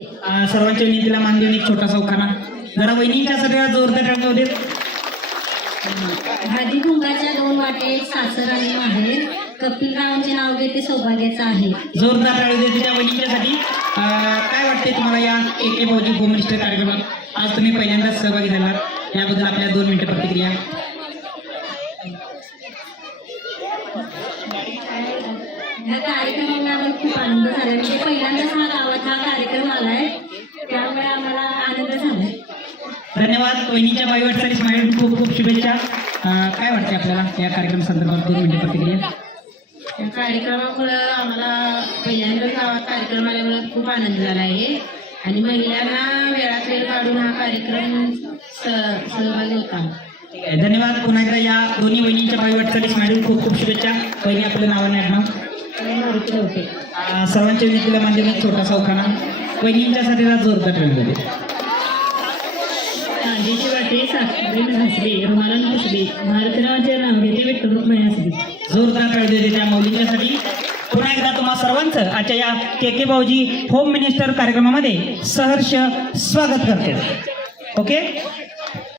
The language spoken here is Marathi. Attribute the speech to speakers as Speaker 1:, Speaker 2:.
Speaker 1: सर्वांच्या विनंतीला मान देऊन एक छोटासा उखाणा जरा वहिनीच्या सगळ्या जोरदार टाळ्या होते
Speaker 2: हळदी कुंकाच्या दोन वाटे एक सासर आणि माहेर. कपिलरावांचे नाव घेते सौभाग्याचं आहे.
Speaker 1: जोरदार टाळी तिच्या वहिनीच्यासाठी. काय वाटते तुम्हाला या के के भाऊजी होम मिनिस्टर कार्यक्रमात? आज तुम्ही पहिल्यांदाच सहभागी झालात. याबद्दल आपल्या दोन मिनिटं प्रतिक्रिया.
Speaker 2: कार्यक्रमाला खूप आनंद झाला. म्हणजे पहिल्यांदाच हा हा कार्यक्रम आलाय. त्यामुळे आम्हाला आनंद झालाय.
Speaker 1: धन्यवाद. वहिनीच्या बाईवाटसाठी स्माईल खूप खूप शुभेच्छा. काय वाटते आपल्याला या कार्यक्रम संदर्भात दोन मिनिटं प्रतिक्रिया?
Speaker 2: या कार्यक्रमामुळं आम्हाला पहिल्यांदाच गावात कार्यक्रम आल्यामुळे खूप आनंद झाला आहे. आणि महिलांना वेळात वेळ काढून हा कार्यक्रम स- सहभागी होता.
Speaker 1: ठीक आहे. धन्यवाद. पुन्हा एकदा या दोन्ही वहिनींच्या बाईवाटसाठी स्माईल खूप खूप शुभेच्छा. पहिली आपल्या नावाने आडनाव?
Speaker 2: होते.
Speaker 1: सर्वांच्या विनंतीला माध्यम एक छोटासा उखाणा. वहिनींच्यासाठी जरा जोरदार होते.
Speaker 2: कांद्याची वाटे हसले.
Speaker 1: जोरदार टाळी देते त्या पुन्हा एकदा तुम्हा सर्वांचं आजच्या या के के भाऊजी होम मिनिस्टर कार्यक्रमामध्ये सहर्ष स्वागत करतो. ओके?